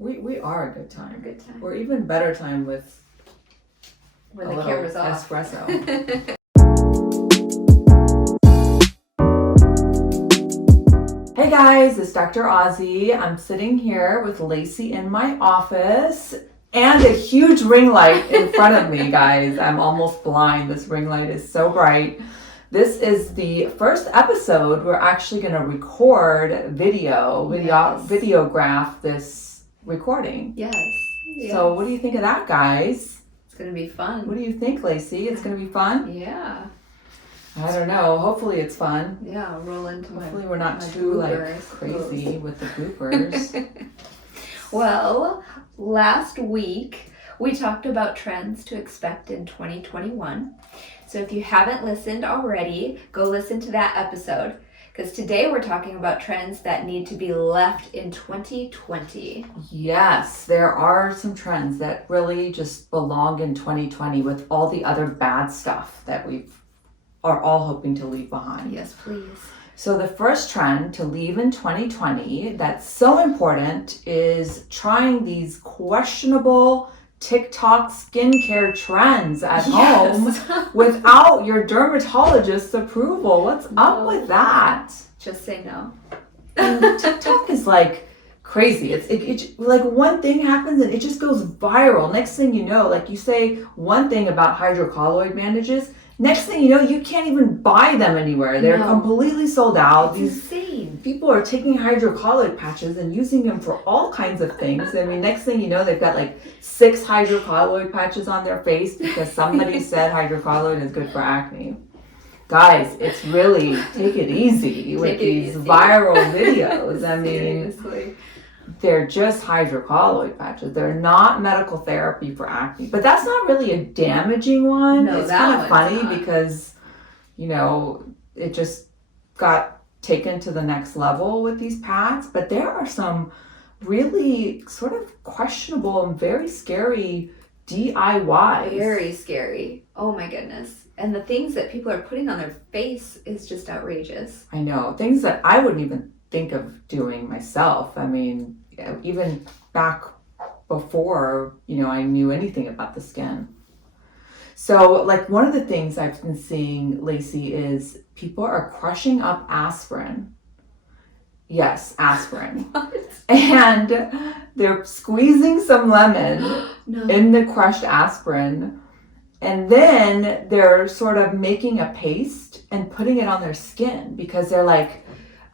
We are a good time. A good time. We're even better time with when the camera's off. Espresso. Hey guys, it's Dr. Ozzy. I'm sitting here with Lacey in my office and a huge ring light in front of me, guys. I'm almost blind. This ring light is so bright. This is the first episode. We're actually going to record videograph this recording. Yes. So what do you think of that, guys? It's going to be fun. What do you think, Lacey? It's going to be fun? Yeah. I don't know. Hopefully it's fun. Yeah, I'll roll into Hopefully we're not too bloopers. crazy with the bloopers. Well, last week we talked about trends to expect in 2021. So if you haven't listened already, go listen to that episode. Because today we're talking about trends that need to be left in 2020. Yes, there are some trends that really just belong in 2020 with all the other bad stuff that we are all hoping to leave behind. Yes, please. So the first trend to leave in 2020 that's so important is trying these questionable Tik Tok skincare trends at home without your dermatologist's approval. What's up with that? Just say no. And TikTok is like crazy. It's like one thing happens and it just goes viral. Next thing you know, like you say one thing about hydrocolloid bandages, next thing you know, you can't even buy them anywhere. They're completely sold out. It's insane. People are taking hydrocolloid patches and using them for all kinds of things. I mean, next thing you know, they've got like 6 hydrocolloid patches on their face because somebody said hydrocolloid is good for acne. Guys, it's really, take it easy with these viral videos. I mean, seriously. They're just hydrocolloid patches. They're not medical therapy for acne. But that's not really a damaging one. No, it's kind of funny because, you know, it just got taken to the next level with these pads. But there are some really sort of questionable and very scary DIYs. Very scary. Oh my goodness. And the things that people are putting on their face is just outrageous. I know. Things that I wouldn't even think of doing myself. I mean, even back before, you know, I knew anything about the skin. So, like, one of the things I've been seeing, Lacey, is people are crushing up aspirin. Yes, aspirin. What? And they're squeezing some lemon in the crushed aspirin. And then they're sort of making a paste and putting it on their skin because they're like,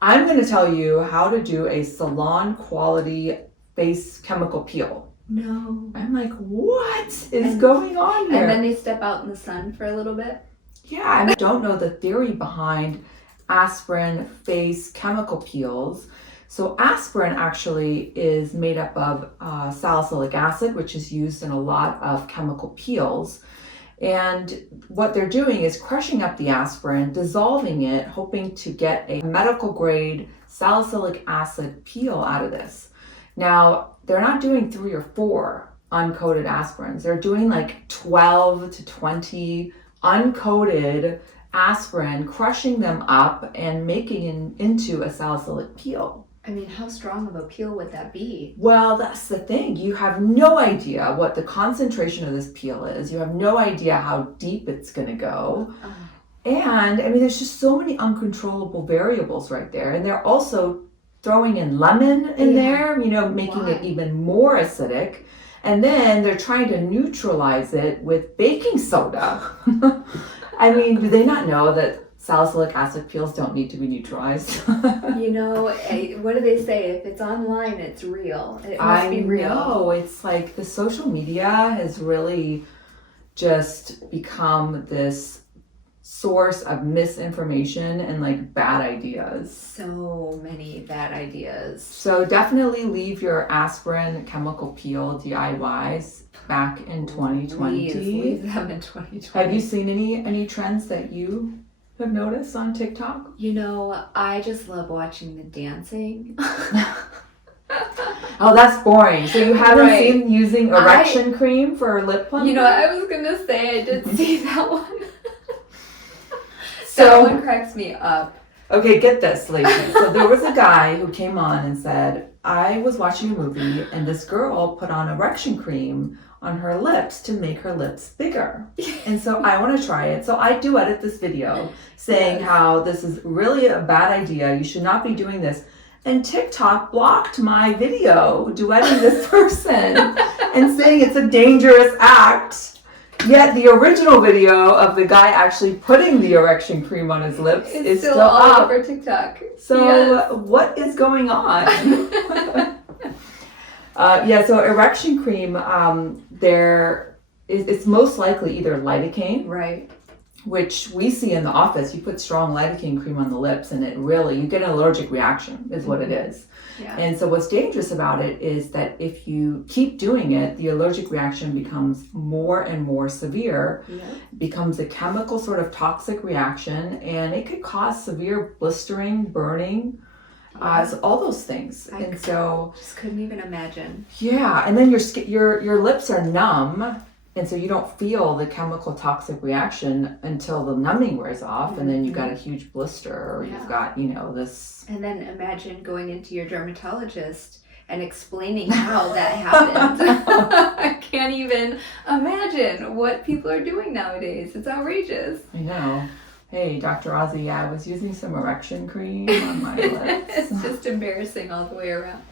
I'm going to tell you how to do a salon quality face chemical peel. No. I'm like, what is going on here? And then they step out in the sun for a little bit. Yeah, I don't know the theory behind aspirin face chemical peels. So aspirin actually is made up of salicylic acid, which is used in a lot of chemical peels. And what they're doing is crushing up the aspirin, dissolving it, hoping to get a medical grade salicylic acid peel out of this. Now, they're not doing 3 or 4 uncoated aspirins. They're doing like 12 to 20 uncoated aspirin, crushing them up and making it into a salicylic peel. I mean, how strong of a peel would that be? Well, that's the thing. You have no idea what the concentration of this peel is. You have no idea how deep it's going to go. And, I mean, there's just so many uncontrollable variables right there. And they're also throwing in lemon in there, you know, making it even more acidic. And then they're trying to neutralize it with baking soda. I mean, do they not know that salicylic acid peels don't need to be neutralized? You know, what do they say? If it's online, it's real. It must be real. I know. It's like the social media has really just become this source of misinformation and like bad ideas. So many bad ideas. So definitely leave your aspirin chemical peel DIYs back in 2020. Please leave them in 2020. Have you seen any trends that you have noticed on TikTok? You know, I just love watching the dancing. Oh, that's boring. So you haven't seen using erection cream for lip plumping? You know, I was going to say I did see that one. That one cracks me up. Okay, get this, ladies. So there was a guy who came on and said, I was watching a movie and this girl put on erection cream on her lips to make her lips bigger. And so I want to try it. So I do edit this video saying how this is really a bad idea. You should not be doing this. And TikTok blocked my video duetting this person and saying it's a dangerous act. Yet the original video of the guy actually putting the erection cream on his lips is still all up. over TikTok. So what is going on? So erection cream, it's most likely either lidocaine, Right. which we see in the office. You put strong lidocaine cream on the lips and you get an allergic reaction is what it is. Yeah. And so what's dangerous about it is that if you keep doing it, the allergic reaction becomes more and more severe, becomes a chemical sort of toxic reaction, and it could cause severe blistering, burning, so all those things. I just couldn't even imagine. Yeah, and then your lips are numb, and so you don't feel the chemical toxic reaction until the numbing wears off, and then you've got a huge blister, or you've got, this. And then imagine going into your dermatologist and explaining how that happened. I can't even imagine what people are doing nowadays. It's outrageous. I know. Hey, Dr. Ozzy, I was using some erection cream on my lips. It's just embarrassing all the way around.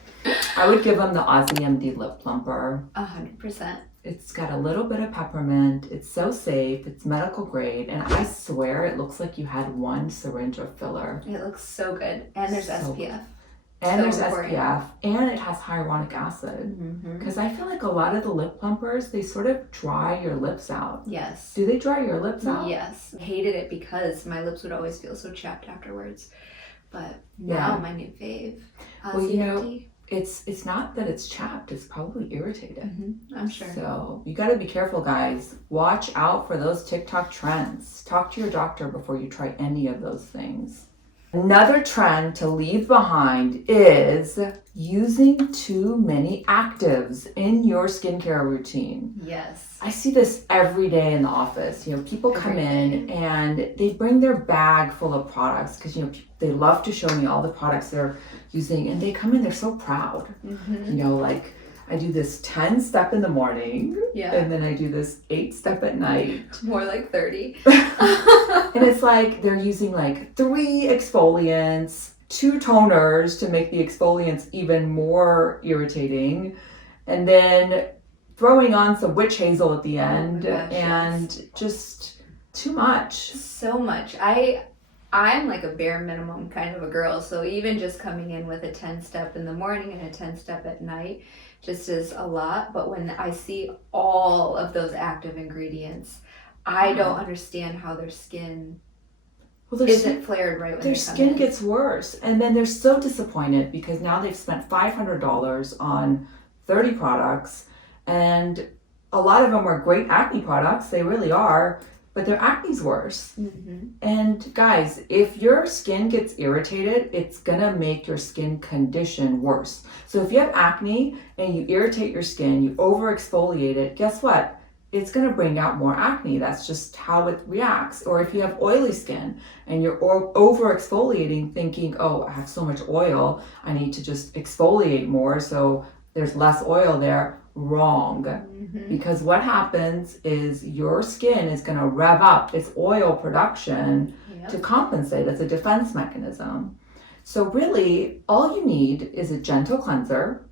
I would give them the AziMD Lip Plumper. 100%. It's got a little bit of peppermint. It's so safe. It's medical grade. And I swear it looks like you had one syringe of filler. It looks so good. And there's So SPF. good. And there's important. SPF. And it has hyaluronic acid. Because I feel like a lot of the lip plumpers, they sort of dry your lips out. Yes. Do they dry your lips out? Yes. I hated it because my lips would always feel so chapped afterwards. But now my new fave. Well, it's not that it's chapped, it's probably irritated. I'm sure. So you got to be careful, guys. Watch out for those TikTok trends. Talk to your doctor before you try any of those things. Another trend to leave behind is using too many actives in your skincare routine. Yes. I see this every day in the office. People come in and they bring their bag full of products because, they love to show me all the products they're using, and they come in, they're so proud. Like I do this 10-step in the morning, and then I do this 8-step at night. More like 30. And it's like they're using like 3 exfoliants, 2 toners to make the exfoliants even more irritating, and then throwing on some witch hazel at the end, and just too much. So much. I'm like a bare minimum kind of a girl, so even just coming in with a 10-step in the morning and a 10-step at night just is a lot. But when I see all of those active ingredients, I don't understand how their skin isn't flared right when their skin gets worse. And then they're so disappointed because now they've spent $500 on 30 products, and a lot of them are great acne products, they really are, but their acne's worse. And guys, if your skin gets irritated, it's gonna make your skin condition worse. So if you have acne and you irritate your skin, you over exfoliate it, guess what? It's gonna bring out more acne. That's just how it reacts. Or if you have oily skin and you're over exfoliating, thinking, oh, I have so much oil, I need to just exfoliate more so there's less oil there. Wrong. Because what happens is your skin is going to rev up its oil production to compensate. It's a defense mechanism. So really, all you need is a gentle cleanser,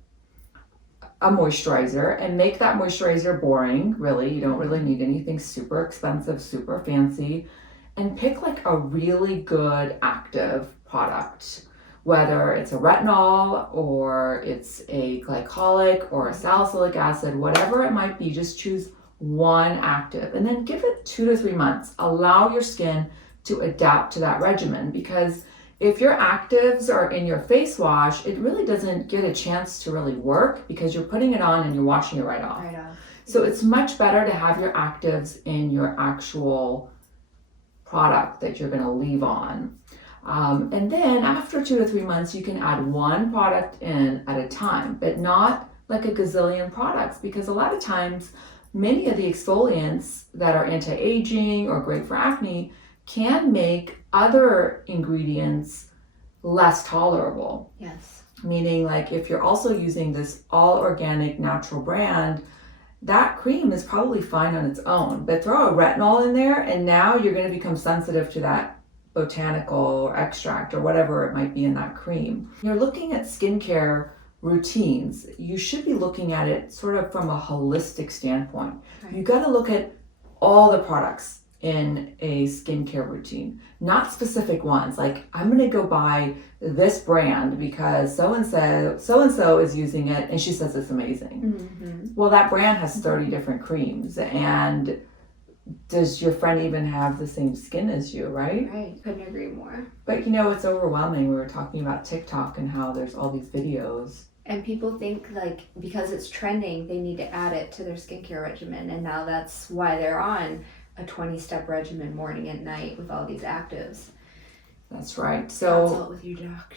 a moisturizer, and make that moisturizer boring. Really, you don't really need anything super expensive, super fancy, and pick like a really good active product. Whether it's a retinol or it's a glycolic or a salicylic acid, whatever it might be, just choose one active and then give it 2 to 3 months. Allow your skin to adapt to that regimen, because if your actives are in your face wash, it really doesn't get a chance to really work because you're putting it on and you're washing it right off. So it's much better to have your actives in your actual product that you're going to leave on. And then after 2 to 3 months, you can add one product in at a time, but not like a gazillion products, because a lot of times, many of the exfoliants that are anti-aging or great for acne can make other ingredients less tolerable. Meaning, like, if you're also using this all organic natural brand, that cream is probably fine on its own. But throw a retinol in there, and now you're going to become sensitive to that botanical or extract or whatever it might be in that cream. You're looking at skincare routines. You should be looking at it sort of from a holistic standpoint. Right. You got to look at all the products in a skincare routine, not specific ones. Like, I'm going to go buy this brand because so and so is using it and she says it's amazing. Well, that brand has 30 different creams, and does your friend even have the same skin as you, right? Right, couldn't agree more. But it's overwhelming. We were talking about TikTok and how there's all these videos. And people think, like, because it's trending, they need to add it to their skincare regimen. And now that's why they're on a 20-step regimen morning and night with all these actives. That's right. Consult with your doctor.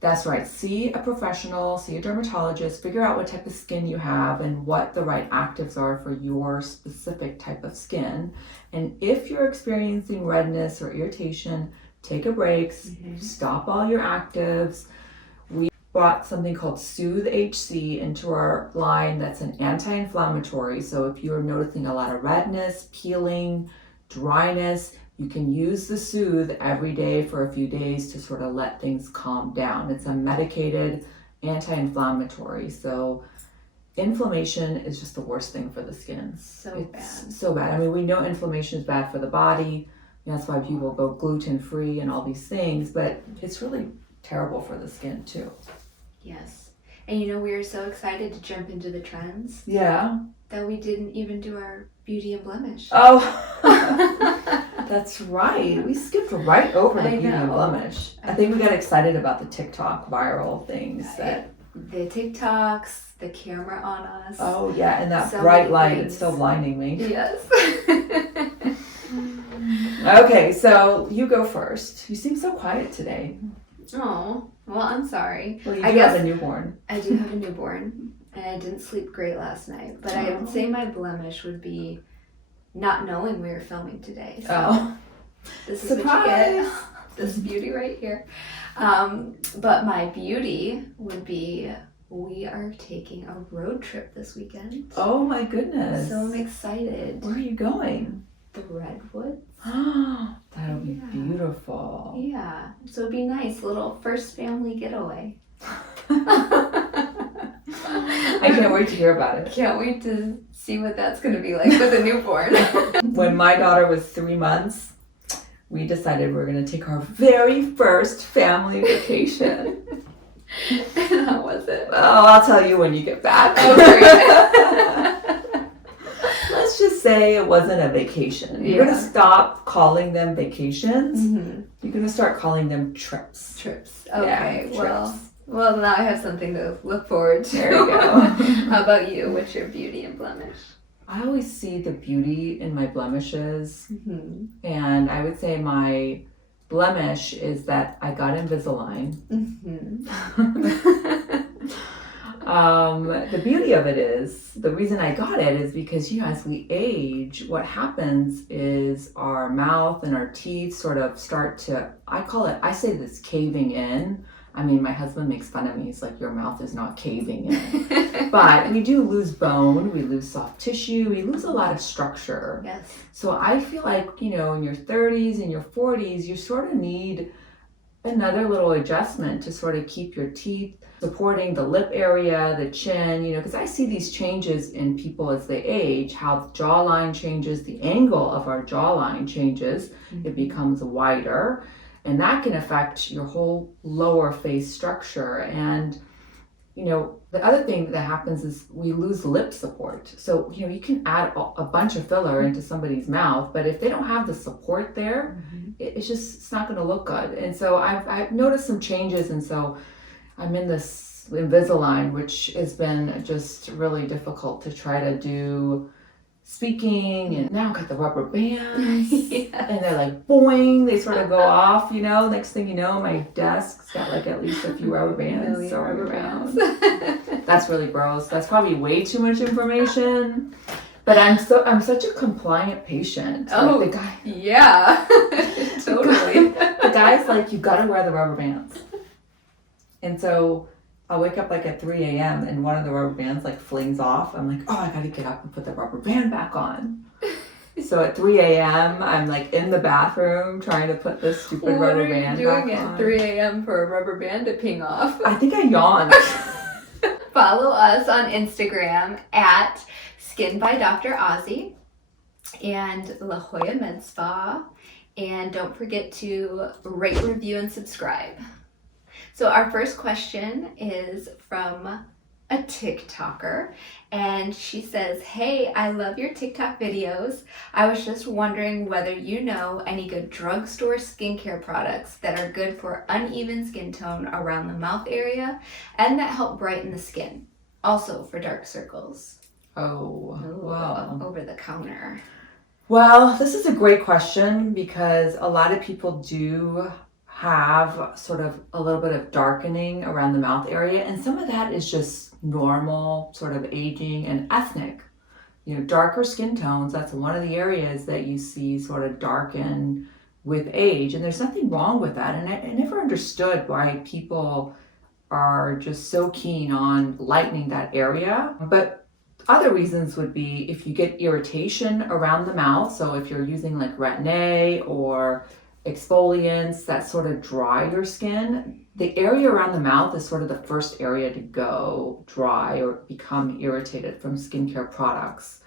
That's right. See a professional, see a dermatologist, figure out what type of skin you have and what the right actives are for your specific type of skin. And if you're experiencing redness or irritation, take a break, stop all your actives. We brought something called Soothe HC into our line that's an anti-inflammatory. So if you're noticing a lot of redness, peeling, dryness, you can use the Soothe every day for a few days to sort of let things calm down. It's a medicated anti-inflammatory. So inflammation is just the worst thing for the skin. It's so bad. I mean, we know inflammation is bad for the body. That's why people go gluten-free and all these things, but it's really terrible for the skin too. Yes. And we were so excited to jump into the trends. Yeah. That we didn't even do our beauty and blemish. Oh, that's right. We skipped right over the beauty and blemish. I think we got excited about the TikTok viral things. The TikToks, the camera on us. Oh, yeah. And that bright light, it's still blinding me. Yes. Okay, so you go first. You seem so quiet today. Oh, well, I'm sorry. Well, you do have a newborn. I do have a newborn, and I didn't sleep great last night. But I would say my blemish would be not knowing we were filming today. So this is what you get. This beauty right here. But my beauty would be, we are taking a road trip this weekend. Oh my goodness. So I'm excited. Where are you going? The Redwoods. That'll be beautiful. Yeah. So it'd be nice. Little first family getaway. I can't wait to hear about it. Can't wait to see what that's going to be like with a newborn. When my daughter was 3 months, we decided we were going to take our very first family vacation. How was it? Well, I'll tell you when you get back. Oh, great. Let's just say it wasn't a vacation. You're going to stop calling them vacations. You're going to start calling them trips. Trips. Okay. Yeah, Well, now I have something to look forward to. There you go. How about you? What's your beauty and blemish? I always see the beauty in my blemishes. And I would say my blemish is that I got Invisalign. The beauty of it is, the reason I got it is because, as we age, what happens is our mouth and our teeth sort of start to, I say this caving in. I mean, my husband makes fun of me. He's like, your mouth is not caving in. But we do lose bone, we lose soft tissue, we lose a lot of structure. Yes. So I feel like, in your 30s and your 40s, you sort of need another little adjustment to sort of keep your teeth supporting the lip area, the chin, because I see these changes in people as they age, how the jawline changes, the angle of our jawline changes, it becomes wider, and that can affect your whole lower face structure. And, the other thing that happens is we lose lip support. So, you can add a bunch of filler into somebody's mouth, but if they don't have the support there, it's not going to look good. And so I've noticed some changes, and so I'm in this Invisalign, which has been just really difficult to try to do speaking, and now I've got the rubber bands, and they're like boing, they sort of go off, next thing you know, my desk's got like at least a few rubber bands thrown around. That's really gross. That's probably way too much information, but I'm such a compliant patient. Oh, like the guy, yeah. Totally. The guy's like, you gotta wear the rubber bands. And so I'll wake up like at 3 a.m. and one of the rubber bands like flings off. I'm like, oh, I gotta get up and put the rubber band back on. So at 3 a.m. I'm like in the bathroom trying to put this stupid rubber band back on. What are you doing at 3 a.m. for a rubber band to ping off? I think I yawned. Follow us on Instagram at Skin by Dr. Ozzy and La Jolla Med Spa. And don't forget to rate, review, and subscribe. So our first question is from a TikToker, and she says, hey, I love your TikTok videos. I was just wondering whether you know any good drugstore skincare products that are good for uneven skin tone around the mouth area and that help brighten the skin. Also for dark circles. Oh, wow. Over the counter. Well, this is a great question because a lot of people do have sort of a little bit of darkening around the mouth area, and some of that is just normal sort of aging and ethnic. You know, darker skin tones, that's one of the areas that you see sort of darken with age, and there's nothing wrong with that. And I never understood why people are just so keen on lightening that area. But other reasons would be if you get irritation around the mouth. So if you're using like Retin-A or exfoliants that sort of dry your skin, the area around the mouth is sort of the first area to go dry or become irritated from skincare products.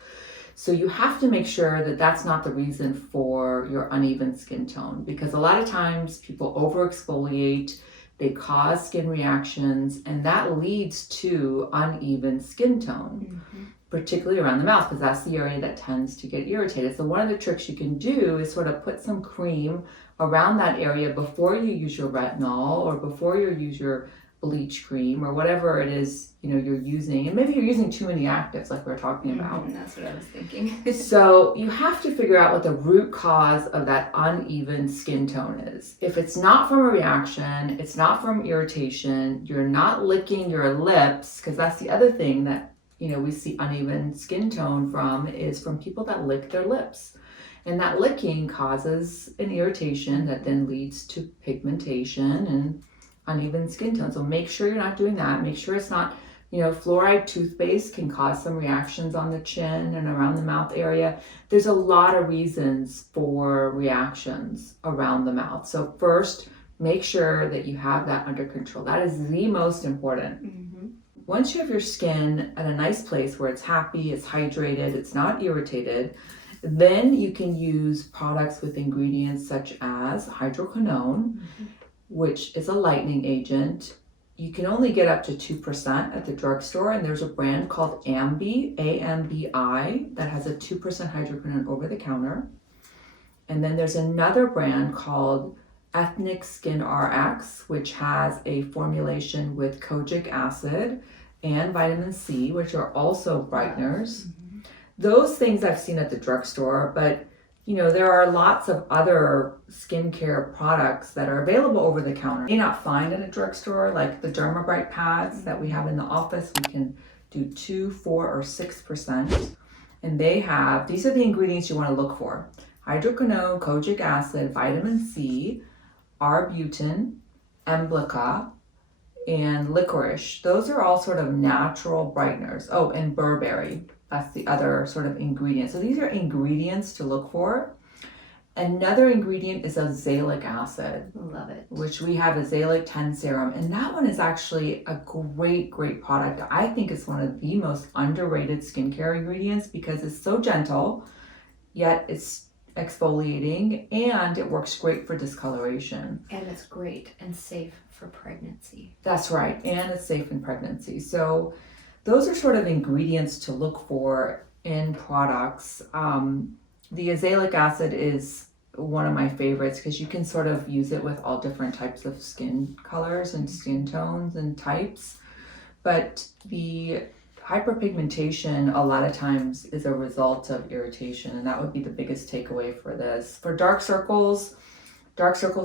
So you have to make sure that that's not the reason for your uneven skin tone, because a lot of times people over exfoliate, they cause skin reactions, and that leads to uneven skin tone, particularly around the mouth, because that's the area that tends to get irritated. So one of the tricks you can do is sort of put some cream around that area before you use your retinol or before you use your bleach cream or whatever it is, you know, you're using. And maybe you're using too many actives like we were talking about. That's what I was thinking. So you have to figure out what the root cause of that uneven skin tone is. If it's not from a reaction, it's not from irritation, you're not licking your lips, because that's the other thing that, you know, we see uneven skin tone from is from people that lick their lips. And that licking causes an irritation that then leads to pigmentation and uneven skin tone. So make sure you're not doing that. Make sure it's not, you know, fluoride toothpaste can cause some reactions on the chin and around the mouth area. There's a lot of reasons for reactions around the mouth. So first, make sure that you have that under control. That is the most important. Once you have your skin at a nice place where it's happy, it's hydrated, it's not irritated, then you can use products with ingredients such as hydroquinone, which is a lightening agent. You can only get up to 2% at the drugstore, and there's a brand called AMBI, A-M-B-I, that has a 2% hydroquinone over the counter. And then there's another brand called Ethnic Skin RX, which has a formulation with kojic acid and vitamin C, which are also brighteners. Those things I've seen at the drugstore, but you know, there are lots of other skincare products that are available over the counter. You may not find at a drugstore, like the Dermabright pads that we have in the office. We can do 2, 4, or 6%. And they have, these are the ingredients you want to look for: hydroquinone, kojic acid, vitamin C, arbutin, emblica, and licorice. Those are all sort of natural brighteners. Oh, and burberry. That's the other sort of ingredient. So these are ingredients to look for. Another ingredient is azelaic acid. Love it. Which we have azelaic 10 serum. And that one is actually a great product. I think it's one of the most underrated skincare ingredients because it's so gentle, yet it's exfoliating, and it works great for discoloration. And it's great and safe for pregnancy. That's right. And it's safe in pregnancy. So those are sort of ingredients to look for in products. The azelaic acid is one of my favorites because you can sort of use it with all different types of skin colors and skin tones and types. But the hyperpigmentation a lot of times is a result of irritation, and that would be the biggest takeaway for this. For dark circles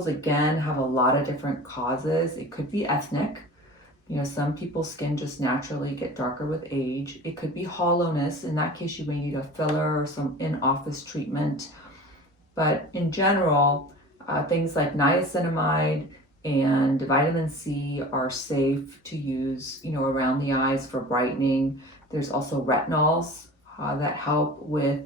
again have a lot of different causes. It could be ethnic. You know, some people's skin just naturally get darker with age. It could be hollowness. In that case, you may need a filler or some in-office treatment. But in general, things like niacinamide and vitamin C are safe to use, around the eyes for brightening. There's also retinols that help with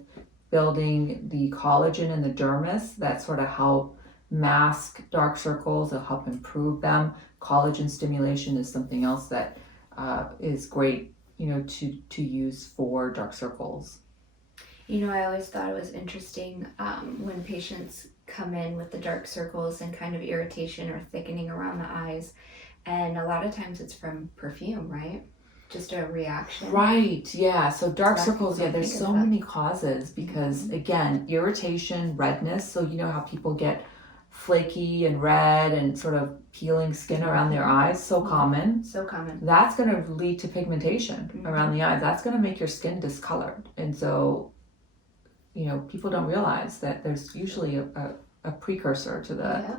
building the collagen in the dermis that sort of help mask dark circles or help improve them. Collagen stimulation is something else that is great, to use for dark circles. I always thought it was interesting when patients come in with the dark circles and kind of irritation or thickening around the eyes. And a lot of times it's from perfume, right? Just a reaction. Right, yeah. So dark circles, there's so many causes because, again, irritation, redness. So you know how people get flaky and red and sort of peeling skin around their eyes? So common. So common. That's going to lead to pigmentation around the eyes. That's going to make your skin discolored. And so, people don't realize that there's usually a precursor to that. Yeah.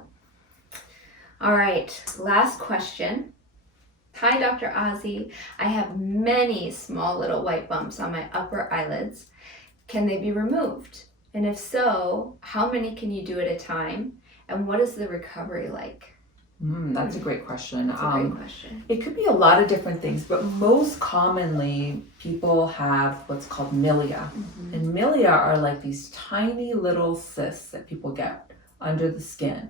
All right, last question. Hi, Dr. Ozzy. I have many small little white bumps on my upper eyelids. Can they be removed? And if so, how many can you do at a time? And what is the recovery like? That's a great question. That's a great question. It could be a lot of different things, but most commonly people have what's called milia. And milia are like these tiny little cysts that people get under the skin.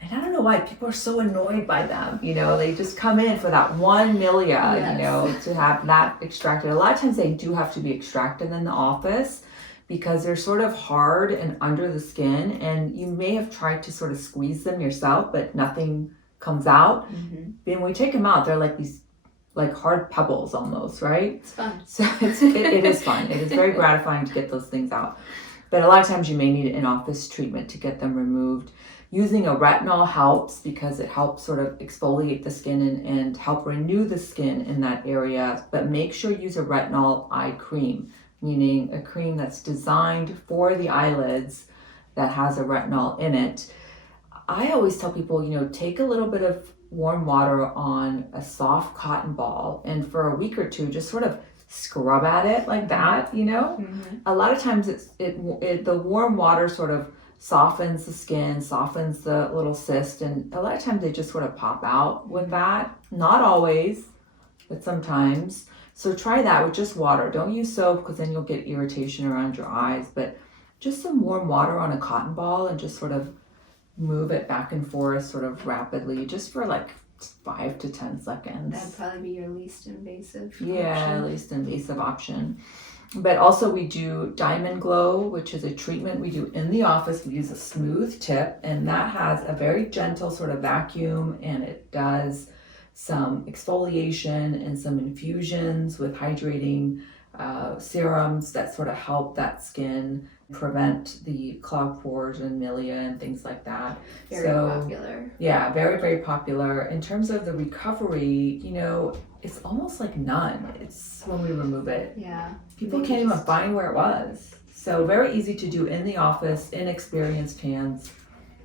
And I don't know why people are so annoyed by them. They just come in for that one milia, to have that extracted. A lot of times they do have to be extracted in the office because they're sort of hard and under the skin, and you may have tried to sort of squeeze them yourself, but nothing comes out. And when we take them out, they're like these hard pebbles almost, right? It's fun. So it is fun. It is very gratifying to get those things out. But a lot of times you may need an office treatment to get them removed. Using a retinol helps because it helps sort of exfoliate the skin and help renew the skin in that area. But make sure you use a retinol eye cream, meaning a cream that's designed for the eyelids that has a retinol in it. I always tell people, take a little bit of warm water on a soft cotton ball and for a week or two, just sort of scrub at it like that, A lot of times the warm water sort of softens the skin, softens the little cyst, and a lot of times they just sort of pop out with that. Not always, but sometimes. So try that with just water. Don't use soap because then you'll get irritation around your eyes, but just some warm water on a cotton ball and just sort of move it back and forth sort of rapidly, just for like 5 to 10 seconds. That'd probably be your least invasive option. Least invasive option. But also we do Diamond Glow, which is a treatment we do in the office. We use a smooth tip, and that has a very gentle sort of vacuum, and it does some exfoliation and some infusions with hydrating serums that sort of help that skin prevent the clogged pores and milia and things like that. Very popular. Yeah, very, very popular. In terms of the recovery, it's almost like none. It's when we remove it. Yeah. People can't even find where it was. So very easy to do in the office, inexperienced hands.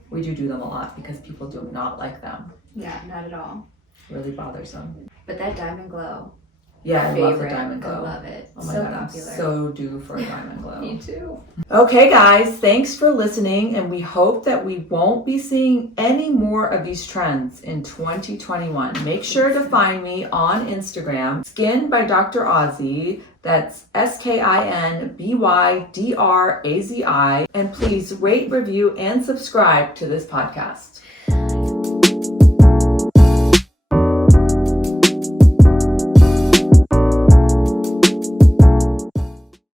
We do them a lot because people do not like them. Yeah, not at all. Really bothersome. But that Diamond Glow. Yeah, I love the Diamond Glow. I love it. Oh my so God, popular. I'm so due for a Diamond Glow. Me too. Okay, guys, thanks for listening, and we hope that we won't be seeing any more of these trends in 2021. Make sure to find me on Instagram, Skin by Dr. Ozzy. That's SKINBYDRAZI. And please rate, review, and subscribe to this podcast.